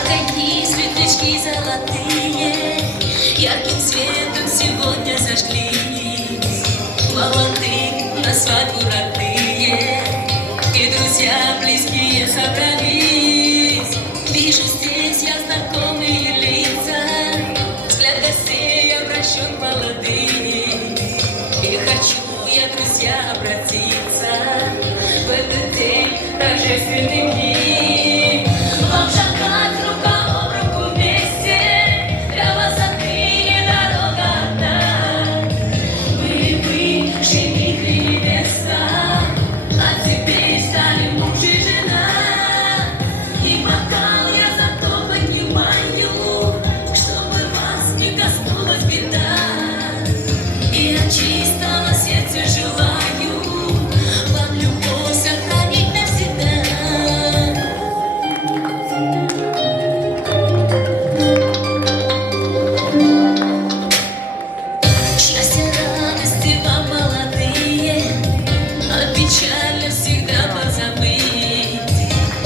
Огоньки, светлячки золотые, ярким светом сегодня зажглись. Молодые на свадьбу родные, и друзья близкие собрались. Вижу здесь я знакомые лица, взгляд гостей обращен к молодым. И хочу я, друзья, обратиться в этот день торжественный к ним. Вам шагать рука об руку вместе, для вас отныне дорога одна. Были вы жених и невеста, а теперь стали муж и жена. И бокал я за то поднимаю, чтобы вас не коснулась беда. И от чистого сердца желаю вам любовь сохранить навсегда. Счастья, радости вам, молодые, от печали всегда позабыть.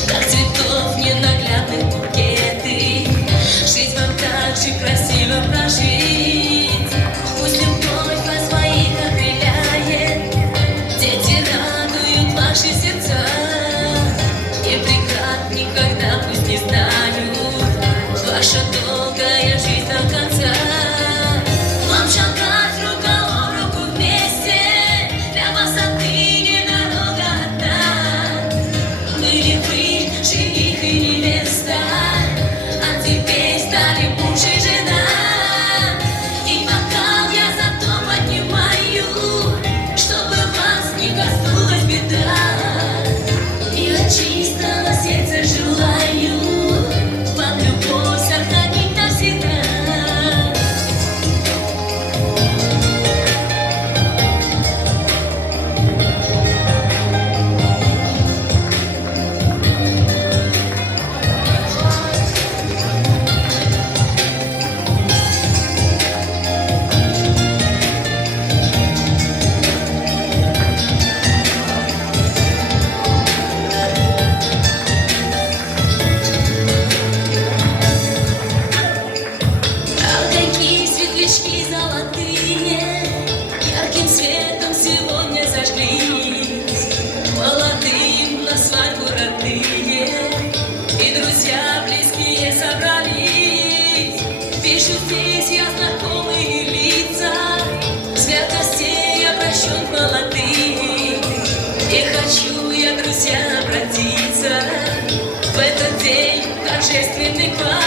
Как цветов ненаглядных букеты, жизнь вам так же красиво прожить. Пусть любовь вас своих окрыляет, дети радуют ваши сердца. И преград никогда пусть не знают, ваша долгая жизнь до конца. Вам шагать рука об руку вместе, для вас отныне дорога одна. Были вы жених и невеста, а теперь стали муж и жена. И бокал я за то поднимаю, чтобы вас не коснулась беда. И от чистого сердца желаю вам любовь сохранить навсегда. Огоньки, светлячки золотые, ярким светом сегодня зажглись. Молодым на свадьбу родные, и друзья близкие собрались. Вижу здесь я знакомые лица, святости я прощен молодых, и хочу я, друзья, обратиться в этот день торжественный к вам.